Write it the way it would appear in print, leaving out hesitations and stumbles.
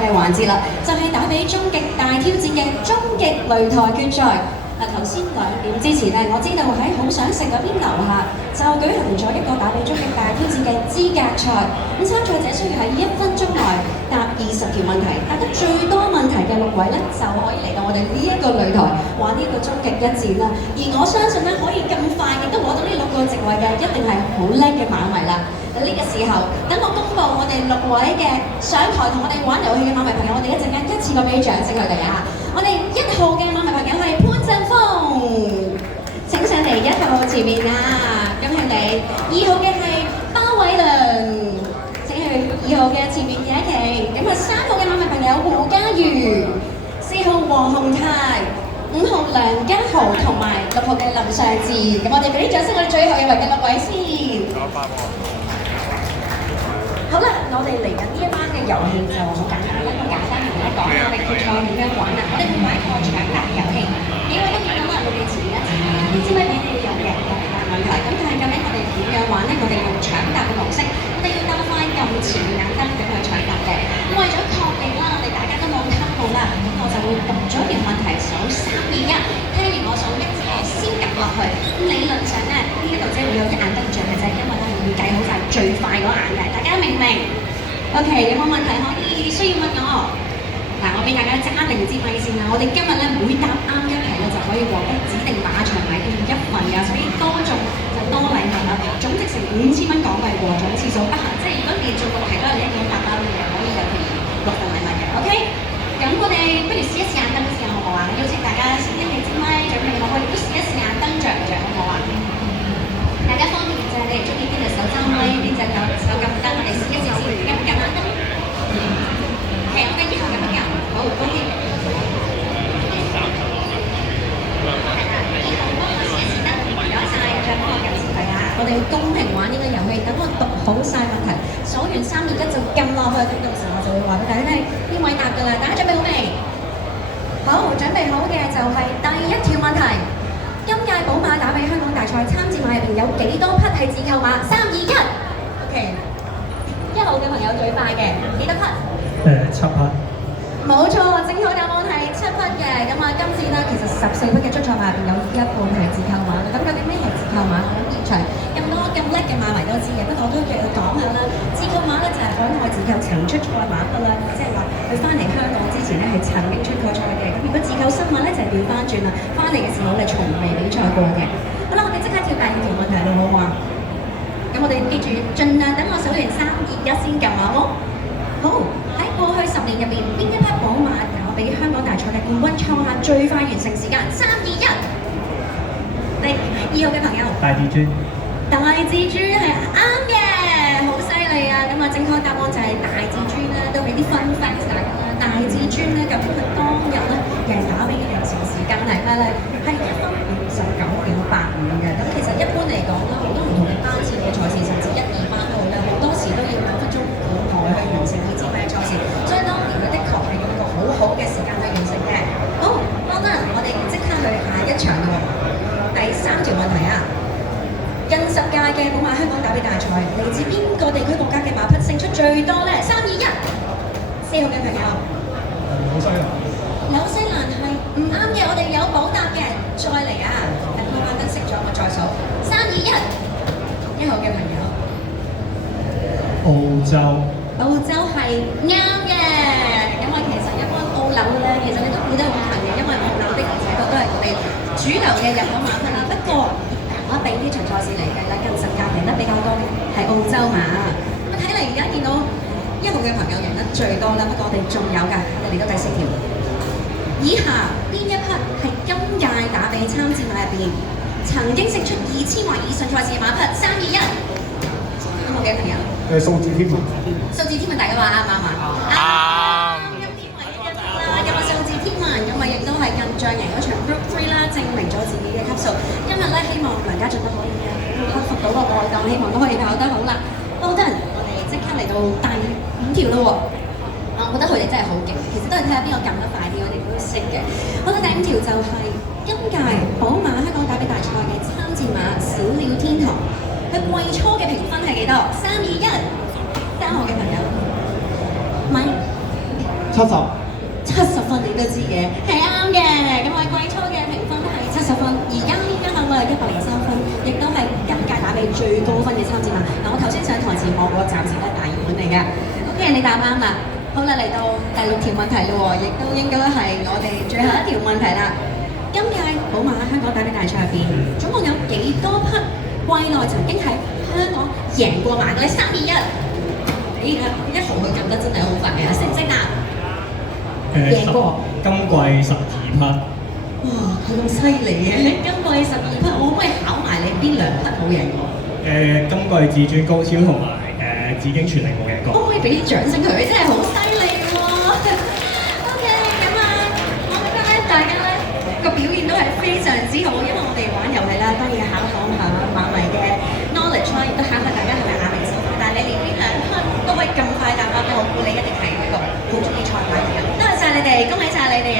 嘅環節啦，就係打比終極大挑戰嘅終極擂台決賽。頭先2點之前咧，我知道喺好想食嗰邊樓下就舉行咗一個打比終極大挑戰嘅資格賽。咁參賽者需要喺1分鐘內答20條問題，答得最多問題嘅6位咧就可以嚟到我哋呢一個擂台玩呢個終極一戰啦。而我相信咧可以咁快亦都攞到呢6個席位嘅，一定係好叻嘅馬迷啦。呢個時候，等我公佈我哋6位嘅上台同我哋玩遊戲嘅馬迷朋友，我哋一陣間一次過俾掌聲佢哋啊！我哋1號嘅馬迷朋友係潘振峰，請上嚟1號前面啊！恭喜你。2號嘅係包偉倫，請去2號嘅前面第一期。咁啊3號嘅馬迷朋友胡嘉瑜，4號黃洪泰，5號梁家豪同埋6號嘅林尚智。咁我哋俾啲掌聲我哋最後入圍嘅6位先。好啦，我哋嚟緊呢一班嘅遊戲就好簡單，一個簡單同一個我哋決賽點樣玩啊！我哋會玩一個搶答遊戲，幾位都見到啦，我哋前面一前面唔知咩俾你哋用嘅答問題，咁但係究竟我哋點樣玩咧？我哋用搶答嘅模式，我哋要兜翻咁前眼燈咁去搶答嘅。咁為咗確定啦，我哋大家都冇溝好啦，咁我就會讀咗條問題數3、2、1，聽完我數1之後先撳落去。咁理論上咧，呢一度即係會有一眼燈著嘅啫，因為咧係會計好晒最快嗰眼嘅，大家明唔明？OK， 有冇問題可以需要問我？嗱，我俾大家揸定支咪先啦。我哋今日咧每答啱1題咧就可以獲得指定馬場禮券1份㗎，所以多中就多禮物啦。總值成5000蚊港幣喎，總次數不限，即係如果連續6題都係你一個答啱嘅，可以有6份禮物嘅。OK， 咁我哋不如試一試眼燈先好唔好啊？邀請大家先拎起支咪，準備好，我哋都試一試眼燈着唔着好唔好啊？大家方便就係你哋中意邊隻手揸咪，邊隻手撳燈，我哋試一試先。撳唔撳眼燈？係，我哋以後撳一撳。好，多啲。以後幫我試一試燈，唔該晒，再幫我撳先佢啊！我哋要公平玩呢個遊戲，等我讀好晒問題，數完3、2、1就撳落去，咁到時我就會話俾大家聽邊位答㗎啦。大家準備好未？好，準備好嘅就係第1條問題。今屆寶馬打比香港大賽參戰馬入邊有幾多匹係自購馬？3、2、1。OK， 1號嘅朋友最快嘅，幾多匹？7匹。冇錯，正確答案係7匹嘅。咁啊，今次咧其實14匹嘅出賽馬入邊有1半係自購馬嘅。咁究竟咩係自購馬？我諗現場咁多咁叻嘅馬迷都知嘅，不過我都繼續講下啦。自購馬咧就係海外自購曾出賽馬匹啦，即係話佢翻嚟香港之前咧係曾經出過賽嘅。咁如果自購新馬咧就係調翻轉啦，翻嚟嘅時候你從未比賽過嘅。好啦，我哋即刻跳第2條問題啦，好唔好啊？咁我哋記住，盡量等我數完3、2、1先撳好冇？好，喺過去10年入邊，邊一匹寶馬打比香港大賽嘅冠軍創下最快完成時間？3、2、1。嚟2號嘅朋友。大至尊。大至尊係啱嘅，好犀利啊！咁啊，正確答案就係大至尊啦，都俾啲 fun facts 大家啦。大至尊咧，究竟佢當日咧贏打比嘅完成時間係咩咧？係1分59.85嘅。咁其實一般嚟講啦，好多唔同嘅班次嘅賽事，甚至1、2班都好咧，好多時都要2分鐘以內去完成呢支比賽事。所以當年佢的確係用個好嘅時間去完成嘅。好，當然我哋即刻去下一場喎。第3條問題啊！近10屆嘅寶馬香港打比大賽，嚟自邊個地區國家嘅馬匹勝出最多咧？3、2、1。4號嘅朋友。紐西蘭。紐西蘭係唔啱嘅，我哋有補答嘅，再嚟啊！等我眼燈熄咗，我再數。3、2、1。1號嘅朋友。澳洲。澳洲係啱嘅，因為其實一般澳紐咧，其實你都估得好近嘅，因為澳紐的而且確都係我哋主流嘅入口馬匹啦。不過打比呢場賽事嚟計咧，近10屆贏得比較多嘅係澳洲馬。咁睇嚟而家見到1號嘅朋友贏得最多啦，不過我哋仲有㗎，我哋嚟到第4條。以下邊一匹係今屆打比參戰馬入邊曾經勝出2000或以上賽事嘅馬匹？3、2、1。1號嘅朋友。數字天文。數字天文大家話啱唔啱啊？啱。今天唯一一啦，有個數字天文，咁啊亦都係印象贏嗰場 Group 3啦，證明咗自己嘅級數。今日咧希望梁家俊都可以克服到個外檔，希望都可以跑得好啦。好得，我哋即刻嚟到第5條啦喎。我覺得佢哋真係好勁，其實都係睇下邊個撳得快啲，我哋都識嘅。好啦，第5條就係今屆寶馬香港打比大賽嘅參戰馬小鳥天堂。佢季初嘅評分係幾多？3、2、1。3號嘅朋友，咪70。 70分你都知嘅，係啱嘅。咁我季初嘅評分都係70分，而家呢間我係103分，亦都係今屆打比最高分嘅參戰啦。嗱，我頭先上台前望過，暫時都係大熱門嚟嘅。OK， 你答啱啦。好啦，嚟到第6條問題嘞喎，亦都應該係我哋最後一條問題啦。今屆寶馬香港打比大賽入邊，總共有幾多匹季內曾經喺香港贏過馬嘅？3、2、1。咦，一號佢撳得真係好快啊！識唔識啊？贏過。今季12匹。哇，佢咁犀利嘅！今季12匹，我可唔可以考埋你邊2匹冇贏過？今季至尊高超同埋紫荊全力冇贏過。可唔可以俾啲掌聲佢？真係好犀利喎！OK， 咁啊，我覺得咧，大家咧個表現都係非常之好，因為我哋玩遊戲啦，當然考下馬迷嘅 knowledge 啦，亦都考下大家係咪眼明手快。但係你連呢2匹都可以咁快答啱，我估你一定係一個好中意賽馬嘅人。多謝晒你哋，恭喜晒你哋啊！